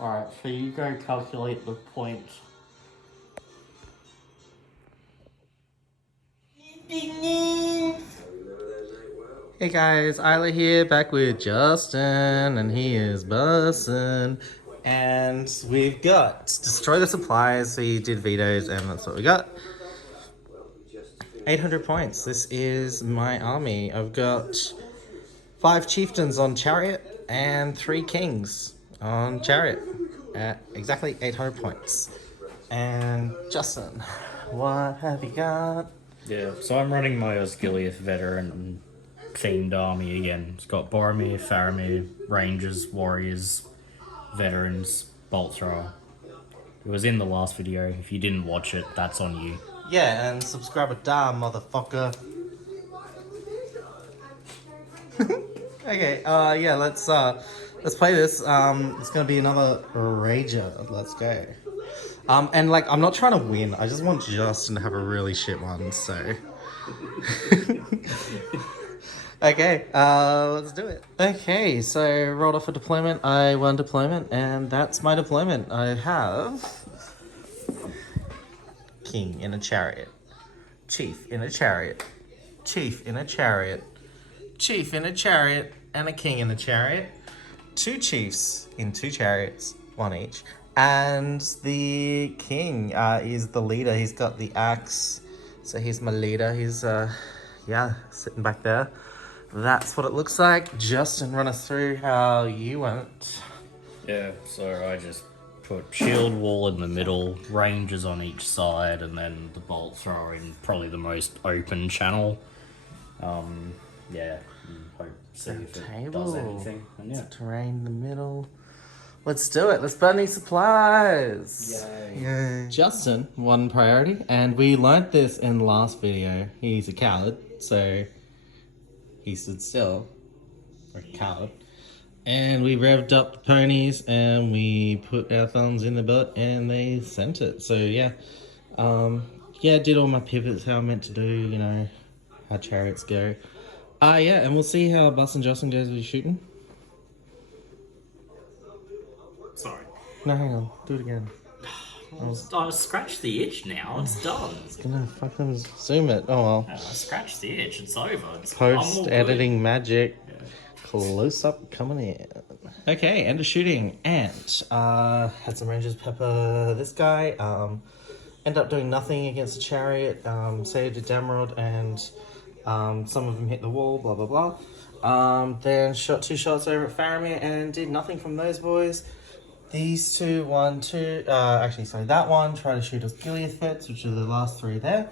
Alright, so you go calculate the points. Hey guys, Isla here, back with Justin, and he is bussin'. And we've got Destroy the Supplies, we did vetoes, and that's what we got. 800 points, this is my army. I've got 5 chieftains on Chariot, and 3 kings on Chariot, at exactly 800 points. And Justin, what have you got? Yeah, so I'm running my Osgiliath veteran themed army again. It's got Boromir, Faramir, Rangers, Warriors, Veterans, Bolt Thrower. It was in the last video. If you didn't watch it, that's on you. Yeah, and subscribe a damn motherfucker. Okay, yeah, let's play this. It's gonna be another Rager. Let's go. And like, I'm not trying to win. I just want Justin to have a really shit one. So. Okay, let's do it. Okay, so rolled off a deployment. I won deployment, and that's my deployment. I have King in a Chariot, Chief in a Chariot, Chief in a Chariot, Chief in a Chariot, and a King in a Chariot. 2 chiefs in 2 chariots, 1 each. And the King is the leader. He's got the axe, so he's my leader. He's, yeah, sitting back there. That's what it looks like. Justin, run us through how you went. Yeah, so I just put shield wall in the middle, Rangers on each side, and then the Bolt Thrower in probably the most open channel. Yeah, and hope see if it does anything. And yeah. Terrain in the middle. Let's do it. Let's burn these supplies. Yay. Justin, 1 priority, and we learnt this in the last video. He's a coward, so he stood still. Or a coward. And we revved up the ponies, and we put our thumbs in the butt, and they sent it. So yeah, yeah, did all my pivots how I meant to do. You know how chariots go. Yeah, and we'll see how Bus and Justin goes with shooting. Sorry. No, hang on. Do it again. I scratched the itch now. It's done. It's gonna fucking zoom it. Oh well. I scratched the itch. It's over. Post editing magic. Yeah. Close up coming in. Okay, end of shooting. And had some rangers pepper this guy. End up doing nothing against the chariot. Saved a Damrod, and some of them hit the wall. Blah blah blah. Then shot 2 shots over at Faramir and did nothing from those boys. These 2, 1, 2, actually, sorry, that one tried to shoot us Gilead Fits, which are the last 3 there.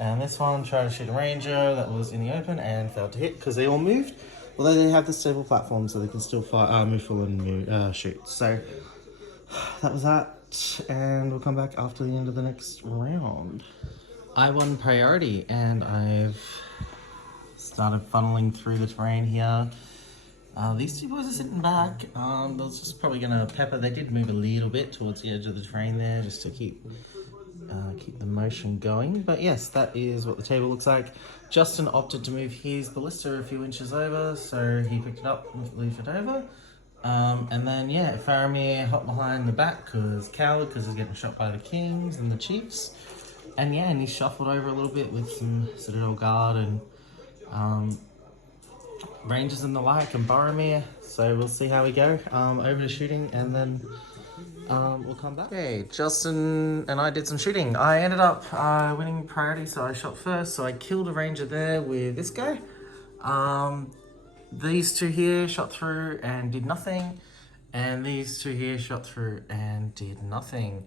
And this one tried to shoot a ranger that was in the open and failed to hit because they all moved. Although they have the stable platform, so they can still fire, move forward and shoot. So, that was that. And we'll come back after the end of the next round. I won priority, and I've started funneling through the terrain here. These 2 boys are sitting back. I was just probably gonna pepper. They did move a little bit towards the edge of the terrain there, just to keep the motion going. But yes, that is what the table looks like. Justin opted to move his ballista a few inches over, so he picked it up and leave it over. And then yeah, Faramir hopped behind the back because coward, because he's getting shot by the kings and the chiefs. And yeah, and he shuffled over a little bit with some Citadel Guard and Rangers and the like, and Boromir. So we'll see how we go. Over to shooting, and then we'll come back. Okay, Justin and I did some shooting. I ended up winning priority, so I shot first. So I killed a ranger there with this guy. These 2 here shot through and did nothing, and these 2 here shot through and did nothing.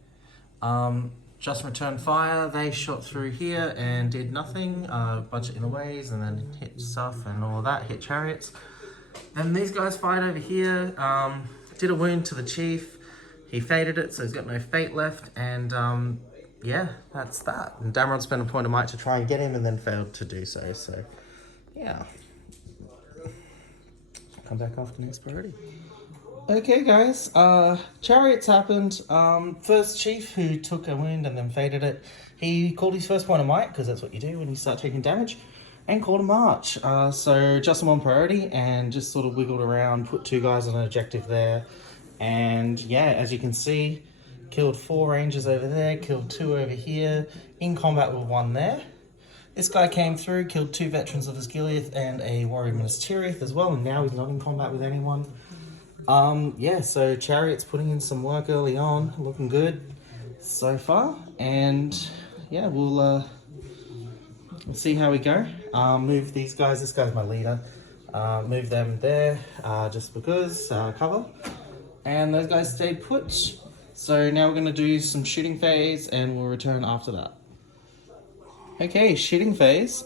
Just returned fire. They shot through here and did nothing. A bunch of inner ways, and then hit stuff and all of that. Hit chariots. Then these guys fired over here. Did a wound to the chief. He faded it, so he's got no fate left. And yeah, that's that. And Damrod spent a point of might to try and get him, and then failed to do so. So yeah, come back after next priority. Okay guys, chariots happened. First chief who took a wound and then faded it, he called his first point of might, because that's what you do when you start taking damage, and called a march. So Justin won priority and just sort of wiggled around, put 2 guys on an objective there, And yeah, as you can see, killed 4 rangers over there, killed 2 over here, in combat with 1 there. This guy came through, killed 2 veterans of his Gilead and a warrior Minas Tirith as well, and now he's not in combat with anyone. Yeah, so Chariot's putting in some work early on, looking good so far, and yeah, we'll see how we go. Move these guys, this guy's my leader, move them there, just because, cover, and those guys stayed put. So now we're going to do some shooting phase, and we'll return after that. Okay, shooting phase.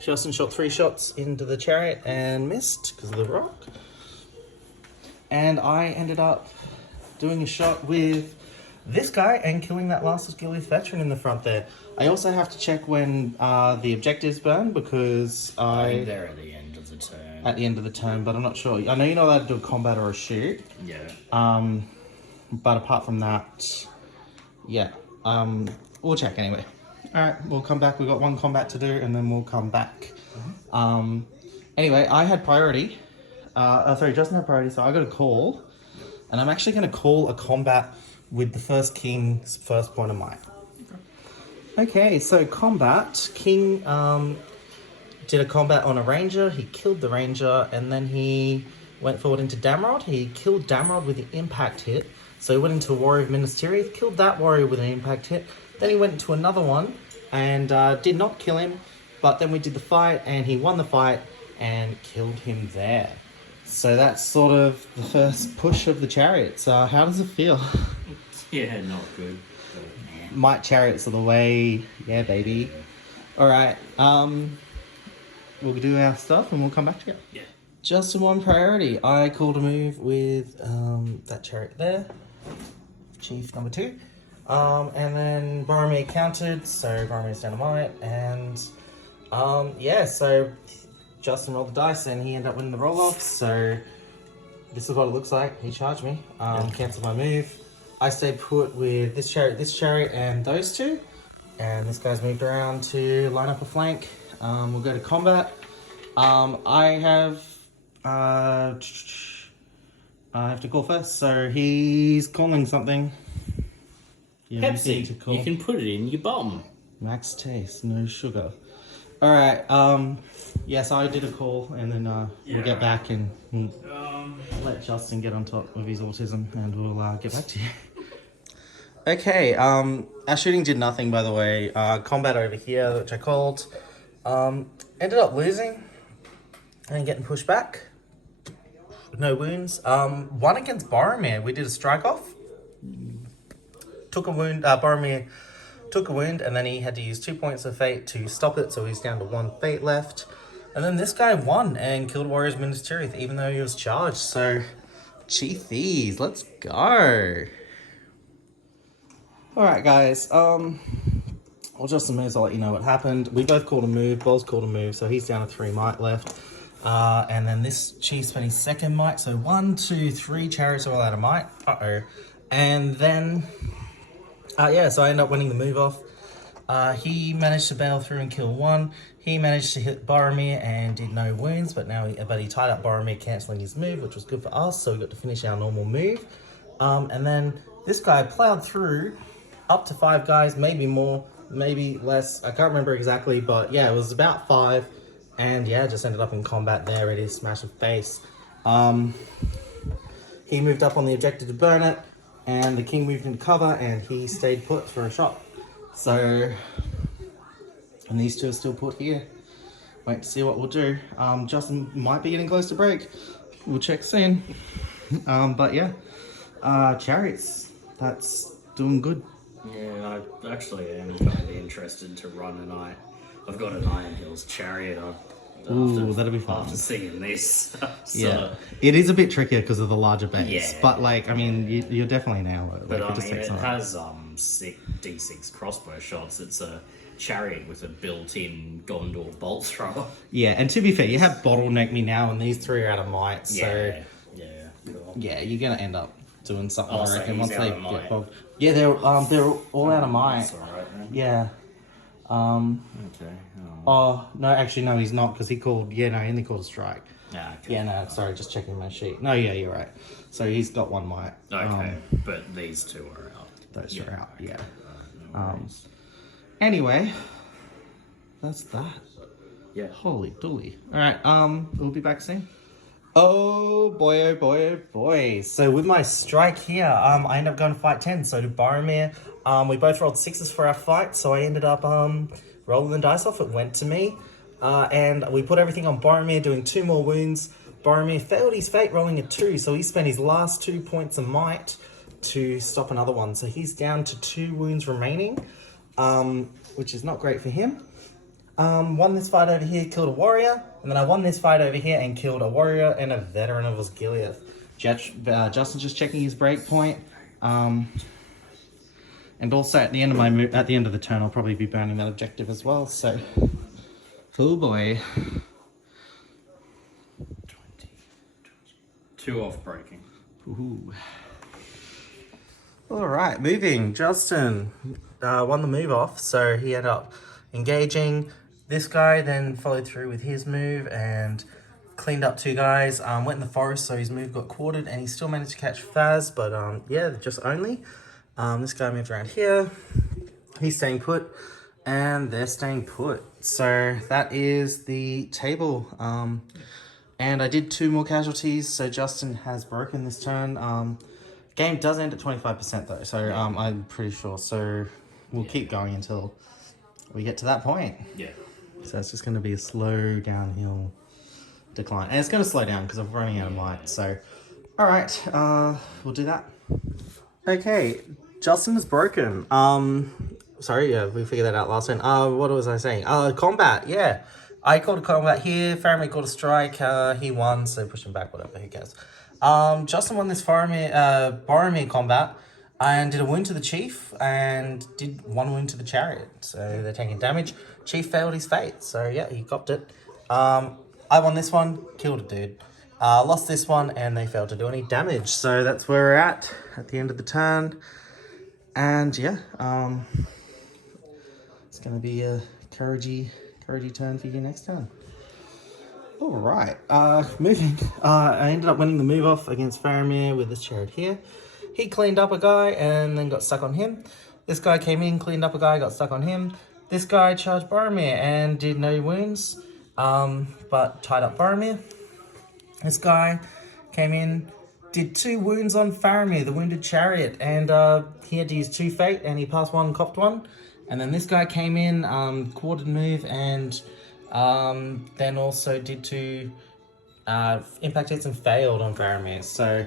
Justin shot 3 shots into the Chariot and missed because of the rock. And I ended up doing a shot with this guy and killing that last Gilead veteran in the front there. I also have to check when the objectives burn, because I think they're at the end of the turn. At the end of the turn, but I'm not sure. I know you're not allowed to do a combat or a shoot. Yeah. But apart from that, yeah, we'll check anyway. All right, we'll come back. We've got 1 combat to do, and then we'll come back. Anyway, I had priority. Sorry, Justin had priority, so I got a call. And I'm actually going to call a combat with the first king's first point of might. Okay, so combat. King did a combat on a ranger. He killed the ranger, and then he went forward into Damrod. He killed Damrod with the impact hit. So he went into a warrior of Minas Tirith, killed that warrior with an impact hit. Then he went into another one and did not kill him. But then we did the fight, and he won the fight and killed him there. So that's sort of the first push of the Chariots. How does it feel? Yeah, not good. But, Might Chariots are the way. Yeah, baby. Alright, we'll do our stuff and we'll come back together. yeah. Just one priority. I called a move with that Chariot there. Chief number 2. And then Boromir countered, so Boromir's down to might. And yeah, so Justin rolled the dice and he ended up winning the roll-off. So this is what it looks like. He charged me. Cancelled my move. I stayed put with this chariot, and those 2. And this guy's moved around to line up a flank. We'll go to combat. I have to call first, so he's calling something. Yeah, Pepsi. You can put it in your bum. Max taste, no sugar. Alright, yeah, so I did a call, and then we'll get back and let Justin get on top of his autism, and we'll get back to you. Okay, our shooting did nothing, by the way. Combat over here, which I called, ended up losing and getting pushed back. No wounds. One against Boromir, we did a strike off. Took a wound, Boromir took a wound, and then he had to use 2 points of fate to stop it, so he's down to 1 fate left. And then this guy won and killed Warriors Minas Tirith, even though he was charged, so Chiefs, let's go. Alright guys, well, Justin moves, I'll let you know what happened. We both called a move, Ball's called a move, so he's down to 3 might left. And then this Chief spent his 2nd might, so 1, 2, 3 Chariots are all out of might. And then, yeah, so I ended up winning the move off. He managed to bail through and kill 1. He managed to hit Boromir and did no wounds, but he tied up Boromir, cancelling his move, which was good for us, so we got to finish our normal move. And then this guy plowed through up to 5 guys, maybe more, maybe less. I can't remember exactly, but yeah, it was about 5. And yeah, just ended up in combat there. It is smash of face. He moved up on the objective to burn it, and the king moved into cover, and he stayed put for a shot. So, and these 2 are still put here. Wait to see what we'll do. Justin might be getting close to break. We'll check soon. But yeah, Chariots, that's doing good. Yeah, I actually am kind of interested to run tonight. I've got an Iron Hills Chariot Ooh, that'll be fun. After seeing this. So, yeah, it is a bit trickier because of the larger base. Yeah. But like, I mean, you're definitely nail it. But like, I mean, it has D6 crossbow shots. It's a Chariot with a built-in Gondor bolt thrower. Yeah, and to be fair, you have bottleneck me now, and these 3 are out of might. So cool. yeah, you're gonna end up doing something. Oh, I so reckon he's once out they of might. get bogged. Yeah, they're all out of might. That's alright, man. Yeah. Okay. Oh no, actually no, he's not, because he called. Yeah, no, he only called a strike. Yeah, okay. Yeah, no, sorry, just checking my sheet. No, yeah, you're right. So he's got one might. Okay, but these two are out. Those are out, yeah. No worries. Anyway, that's that. Yeah. Holy dooly. Alright, we'll be back soon. Oh boy, oh boy, oh boy. So with my strike here, I ended up going to fight 10. So to Boromir, we both rolled 6s for our fight. So I ended up rolling the dice off. It went to me. And we put everything on Boromir, doing 2 more wounds. Boromir failed his fate, rolling a 2. So he spent his last 2 points of might to stop another one. So he's down to 2 wounds remaining, which is not great for him. Won this fight over here, killed a warrior, and then I won this fight over here and killed a warrior and a veteran of Osgiliath. Justin's just checking his break point. And also at the end of at the end of the turn, I'll probably be burning that objective as well. So, oh boy. 2 off breaking. Ooh. All right, moving. Justin won the move off, so he ended up engaging this guy, then followed through with his move and cleaned up 2 guys. Went in the forest, so his move got quartered, and he still managed to catch Faz, but yeah, just only. This guy moved around here. He's staying put, and they're staying put. So that is the table. And I did 2 more casualties, so Justin has broken this turn. Game does end at 25% though, so I'm pretty sure. So we'll keep going until we get to that point. Yeah. So it's just going to be a slow downhill decline. And it's going to slow down because I'm running out of might. So, all right, we'll do that. Okay, Justin is broken. Sorry, yeah, we figured that out last time. What was I saying? Combat, yeah. I called a combat here. Faramir called a strike. He won, so push him back, whatever, who cares. Justin won this Boromir combat and did a wound to the chief and did 1 wound to the chariot. So they're taking damage. Chief failed his fate, so yeah, he copped it. I won this one, killed a dude. Lost this one, and they failed to do any damage. So that's where we're at the end of the turn. And yeah, it's going to be a couragey turn for you next turn. All right, moving. I ended up winning the move off against Faramir with this chariot here. He cleaned up a guy and then got stuck on him. This guy came in, cleaned up a guy, got stuck on him. This guy charged Boromir and did no wounds, but tied up Boromir. This guy came in, did 2 wounds on Faramir, the wounded chariot, and he had to use 2 fate, and he passed 1 and copped 1. And then this guy came in, quartered move, and then also did 2 impact hits and failed on Faramir. So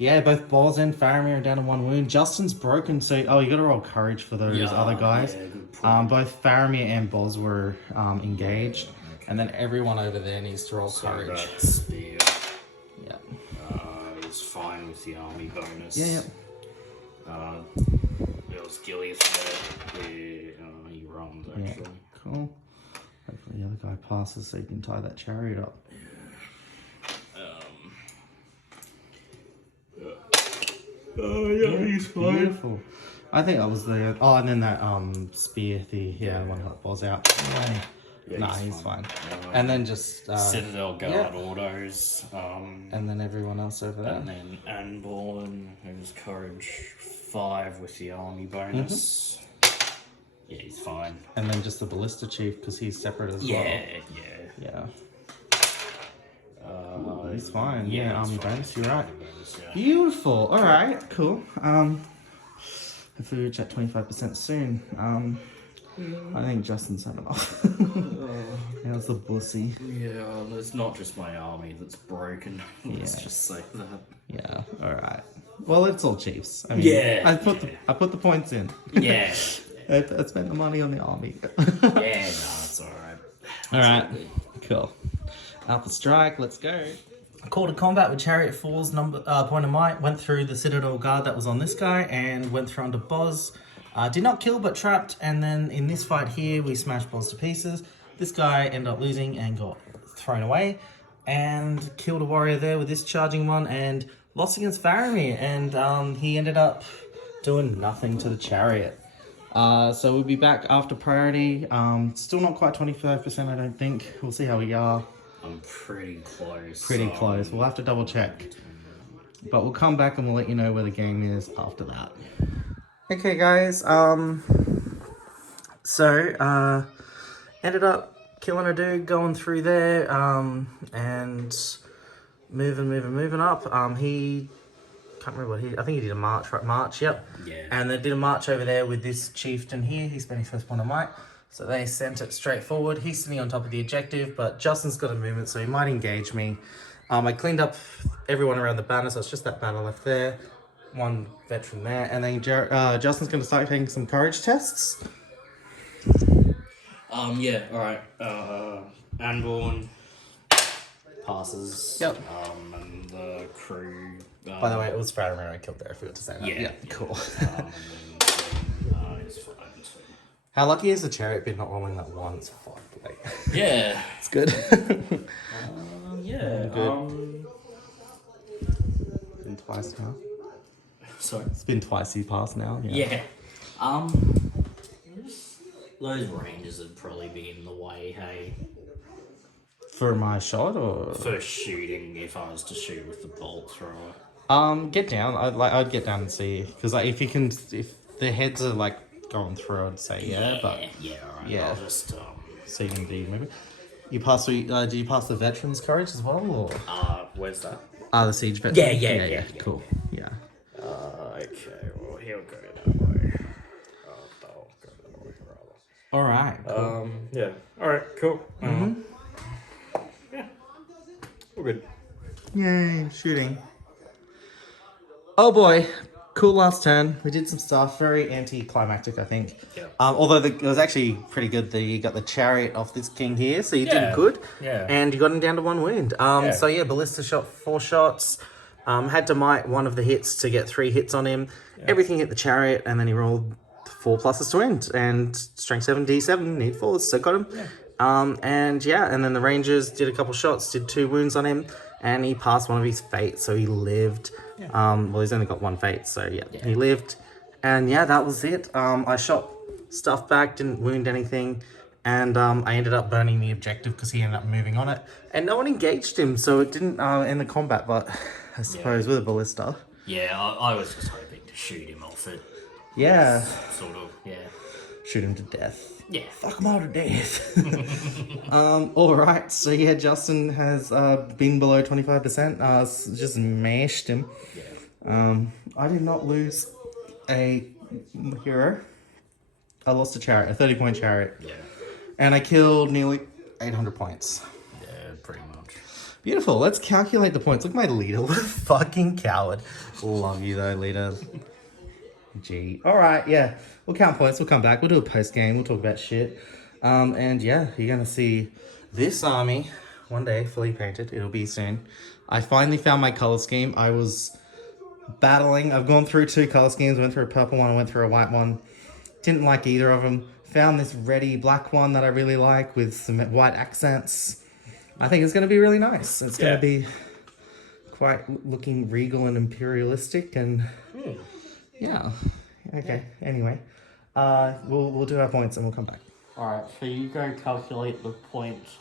yeah, both Boz and Faramir are down to 1 wound. Justin's broken, so you got to roll courage for those other guys. Yeah, both Faramir and Boz were engaged, and then everyone over there needs to roll courage. Spear. Yeah. It's fine with the army bonus. Yeah. There was Gilead there. He runs actually. Yeah. Cool. Hopefully the other guy passes so you can tie that chariot up. Yeah, he's fine. Beautiful. I think that was the... Oh, and then that spear, the one that falls out. Yeah, nah, he's fine. And then just... Citadel Guard autos. And then everyone else over there. And then Anborn, who's courage 5 with the army bonus. Yeah, he's fine. And then just the ballista chief, because he's separate as well. Yeah. He's fine. Yeah, army bonus, you're right. Beautiful. Alright, cool. Hopefully we reach that 25% soon. I think Justin's had enough. How's the bussy? Yeah, it's not just my army that's broken. Let's just say that. Yeah, alright. Well, it's all Chiefs. I mean, I put the points in. Yeah. I spent the money on the army. Yeah, it's alright. Alright, cool. Alpha Strike, let's go. Call to combat with Chariot Falls point of might. Went through the Citadel Guard that was on this guy and went through onto Boz. Did not kill but trapped, and then in this fight here we smashed Boz to pieces. This guy ended up losing and got thrown away, and killed a warrior there with this charging one, and lost against Faramir, and he ended up doing nothing to the Chariot. So we'll be back after priority. Still not quite 25%, I don't think. We'll see how we are. I'm pretty close. Pretty close. We'll have to double check. But we'll come back and we'll let you know where the game is after that. Okay, guys. Ended up killing a dude going through there. And moving up. He can't remember what I think he did a march, right? March, yep. Yeah. And they did a march over there with this chieftain here. He spent his first point of might. So they sent it straight forward. He's sitting on top of the objective, but Justin's got a movement, so he might engage me. I cleaned up everyone around the banner, so it's just that banner left there. One veteran there. And then Justin's going to start taking some courage tests. Yeah, alright. Anborn passes. Yep. And the crew... By the way, it was Faramir I killed there, I forgot to say that. Yeah. Cool. It's fine. How lucky is the Chariot been not rolling that once? Fuck, like... Yeah. It's good. Yeah. Good. Been twice now. Sorry. It's been twice he passed now. Yeah. Those ranges would probably be in the way, hey? For my shot or For shooting, if I was to shoot with the bolt thrower. get down. I'd get down and see because like if the heads are like going through, I'd say yeah. But alright. Yeah. I'll just so you can do maybe. You pass. Do you pass the veterans courage as well or? Where's that? The siege veteran. Yeah. Cool. Yeah. Okay. Well, he'll go that way. They'll go that way rather. All right. Cool. Yeah. All right. Cool. Yeah. We're good. Yay! Shooting. Oh boy. Cool last turn. We did some stuff. Very anticlimactic, I think. Yeah. Although it was actually pretty good that you got the chariot off this king here, so you did good. Yeah. And you got him down to 1 wound. So yeah, Ballista shot 4 shots. Had to might one of the hits to get 3 hits on him. Yeah. Everything hit the chariot, and then he rolled 4 pluses to end. And strength 7, D7, need 4s, so got him. Yeah. And then the Rangers did a couple shots, did 2 wounds on him, and he passed one of his fates, so he lived. Yeah. Well, he's only got 1 fate, so yeah, he lived. And yeah, that was it. I shot stuff back, didn't wound anything, and I ended up burning the objective because he ended up moving on it. And no one engaged him, so it didn't end the combat, but I suppose with a ballista. Yeah, I was just hoping to shoot him off it. Yeah. Sort of, yeah. Shoot him to death. Yeah. Fuck him all to death. Alright, so yeah, Justin has been below 25%. Just mashed him. Yeah. I did not lose a hero. I lost a chariot, a 30-point chariot. Yeah. And I killed nearly 800 points. Yeah, pretty much. Beautiful. Let's calculate the points. Look at my leader. What a fucking coward. Love you though, leader. Gee. Alright, yeah. We'll count points. We'll come back. We'll do a post-game. We'll talk about shit. And yeah, you're going to see this army one day fully painted. It'll be soon. I finally found my color scheme. I was battling. I've gone through 2 color schemes. Went through a purple one. I went through a white one. Didn't like either of them. Found this reddy black one that I really like with some white accents. I think it's going to be really nice. It's going to be quite looking regal and imperialistic and yeah. Okay. Anyway, we'll do our points and we'll come back. Alright, so you go calculate the points.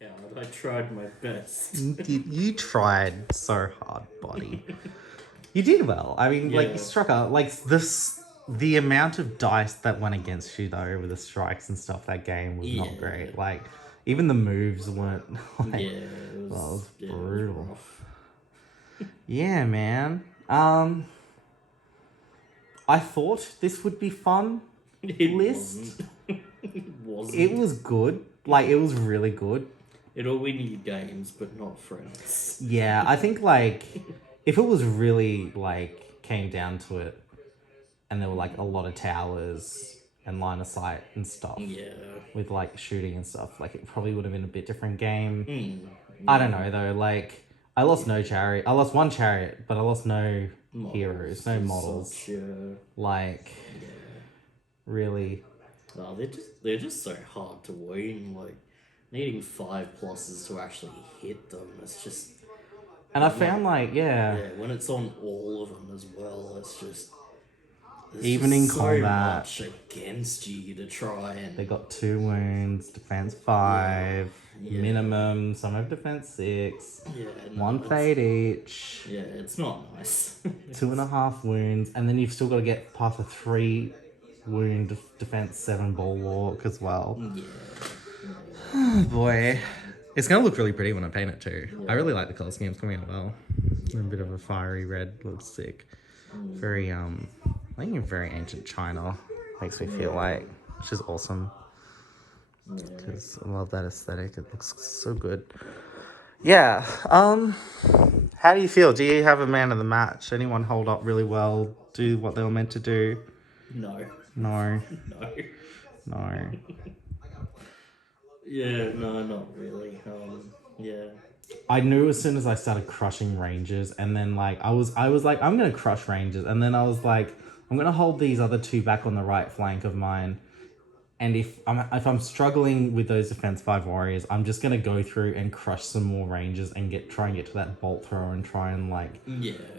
Yeah, I tried my best. You tried so hard, buddy. You did well. I mean, like, you struck out. Like, the amount of dice that went against you, though, with the strikes and stuff, that game was not great. Like, even the moves weren't, like, it was brutal. It was rough. Yeah, man. I thought this would be fun. It List. It wasn't. It was good. Like, it was really good. It'll win you games, but not friends. Yeah, I think, like, if it was really, like, came down to it, and there were, like, a lot of towers and line of sight and stuff. Yeah. With, like, shooting and stuff, like, it probably would have been a bit different game. I don't know, though. Like, I lost no chariot. I lost 1 chariot, but I lost no heroes, no models. Like, really. Oh, they're just so hard to win. Like, needing 5 pluses to actually hit them, it's just... And I found, like, Yeah, when it's on all of them as well, it's just... There's Even in just combat. much against you to try and... They got 2 wounds, defense 5, Yeah. minimum, some have defense 6, Yeah, no, 1 fade each, Yeah, it's not nice. 2.5 wounds, and then you've still got to get past a 3 wound defense 7 bulwark as well. Yeah. Oh boy. It's going to look really pretty when I paint it too. I really like the colour schemes coming out well. A bit of a fiery red looks sick. Very, I think very ancient China makes me feel like, which is awesome. Because I love that aesthetic. It looks so good. Yeah. How do you feel? Do you have a man of the match? Anyone hold up really well? Do what they were meant to do? No. No. No. No. Yeah, no, not really. Yeah. I knew as soon as I started crushing ranges, and then like I was like, I'm gonna crush ranges, and then I was like, I'm gonna hold these other 2 back on the right flank of mine. And if I'm struggling with those defense 5 warriors, I'm just gonna go through and crush some more ranges and try and get to that bolt thrower and try and like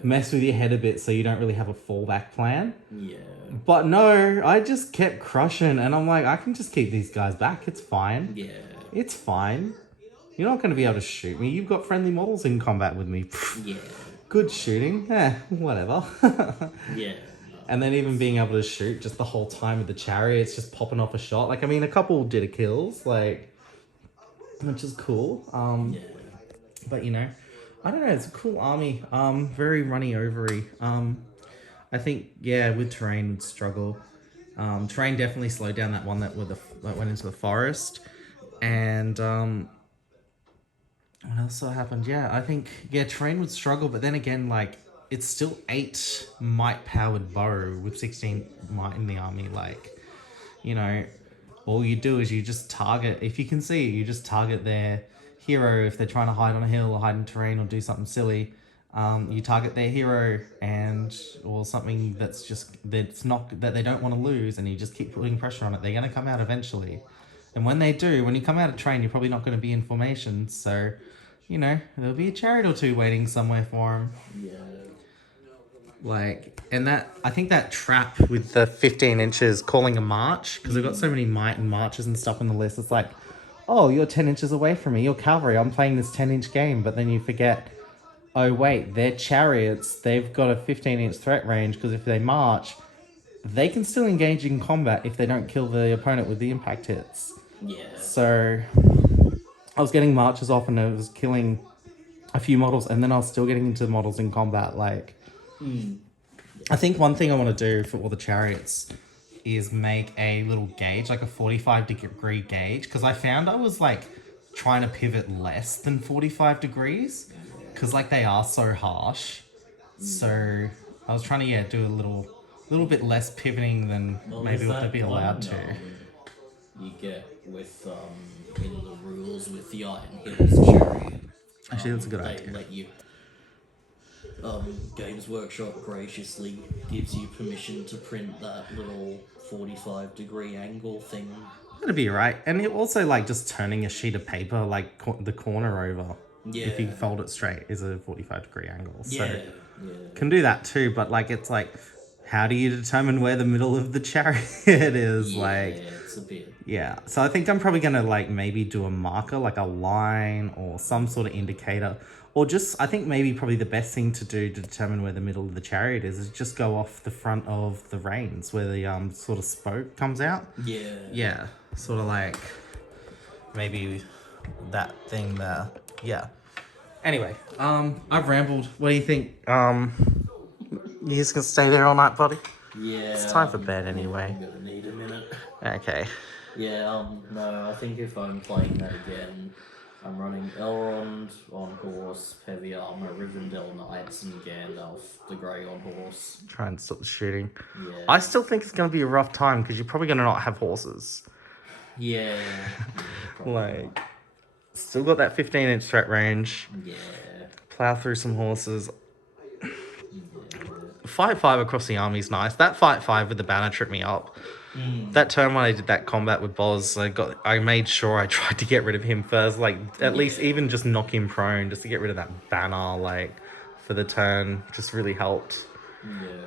mess with your head a bit so you don't really have a fallback plan. Yeah. But no, I just kept crushing, and I'm like, I can just keep these guys back. It's fine. Yeah. It's fine. You're not gonna be able to shoot me. You've got friendly models in combat with me. Yeah. Good shooting. Whatever. Yeah. And then even being able to shoot just the whole time with the chariots, just popping off a shot. Like, I mean, a couple did a kills, like, which is cool. But, you know, I don't know. It's a cool army. Very runny overy. I think, yeah, with terrain would struggle. Terrain definitely slowed down that one that went into the forest. And what else happened? Yeah, I think, yeah, terrain would struggle. But then again, like, it's still 8 might-powered bow with 16 might in the army. Like, you know, all you do is you just target... If you can see it, you just target their hero if they're trying to hide on a hill or hide in terrain or do something silly. You target their hero or something that's not that they don't want to lose, and you just keep putting pressure on it. They're going to come out eventually. And when they do, when you come out of terrain, you're probably not going to be in formation. So, you know, there'll be a chariot or 2 waiting somewhere for them. Yeah. Like, and that, I think that trap with the 15 inches calling a march, because we've got so many might and marches and stuff on the list, it's like, oh, you're 10 inches away from me, you're cavalry, I'm playing this 10-inch game, but then you forget, oh wait, they're chariots, they've got a 15-inch threat range, because if they march, they can still engage in combat if they don't kill the opponent with the impact hits. Yeah. So, I was getting marches off and I was killing a few models, and then I was still getting into models in combat, like... I think one thing I want to do for all the chariots is make a little gauge, like a 45-degree gauge, because I found I was like trying to pivot less than 45 degrees, because like they are so harsh. So I was trying to do a little bit less pivoting than maybe what they'd be allowed to. You get with in the rules with the Iron Hills Chariot. Actually, that's a good idea. Let you. Games Workshop graciously gives you permission to print that little 45-degree angle thing. That'd be right. And it also, like, just turning a sheet of paper, like, the corner over, if you fold it straight, is a 45-degree angle. So, can do that too, but, like, it's like, how do you determine where the middle of the chariot is? Like, it's a bit... Yeah, so I think I'm probably going to, like, maybe do a marker, like a line or some sort of indicator. Or just, I think maybe probably the best thing to do to determine where the middle of the chariot is just go off the front of the reins where the sort of spoke comes out. Yeah. Yeah, sort of like maybe that thing there. Yeah. Anyway, I've rambled. What do you think? You just gonna stay there all night, buddy? Yeah. It's time for bed anyway. I'm gonna need a minute. Okay. Yeah, no, I think if I'm playing that again, I'm running Elrond on horse, heavy armor, Rivendell Knights, and Gandalf the Grey on horse. Try and stop the shooting. Yeah. I still think it's going to be a rough time because you're probably going to not have horses. Yeah. Like, still got that 15-inch threat range. Yeah. Plow through some horses. Fight 5 across the army is nice. That fight 5 with the banner tripped me up. That turn when I did that combat with Boz, I made sure I tried to get rid of him first, like at least even just knock him prone, just to get rid of that banner, like for the turn, just really helped.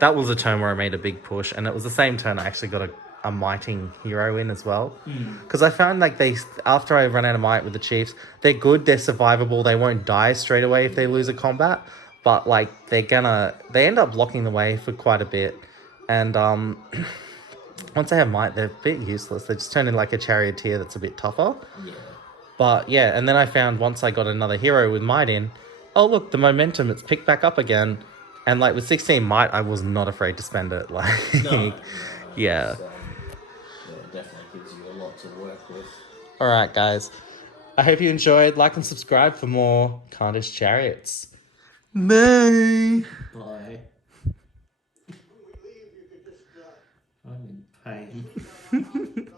That was a turn where I made a big push, and it was the same turn I actually got a mighting hero in as well. Because I found like after I run out of might with the Chiefs, they're good, they're survivable, they won't die straight away if they lose a combat, but like they end up blocking the way for quite a bit, and once they have might, they're a bit useless. They just turn into like a charioteer that's a bit tougher. Yeah. But yeah, and then I found once I got another hero with might in, oh look, the momentum, it's picked back up again. And like with 16 might, I was not afraid to spend it. Like, yeah. It definitely gives you a lot to work with. All right, guys. I hope you enjoyed. Like and subscribe for more Cardish Chariots. Bye. Bye. I'm in pain.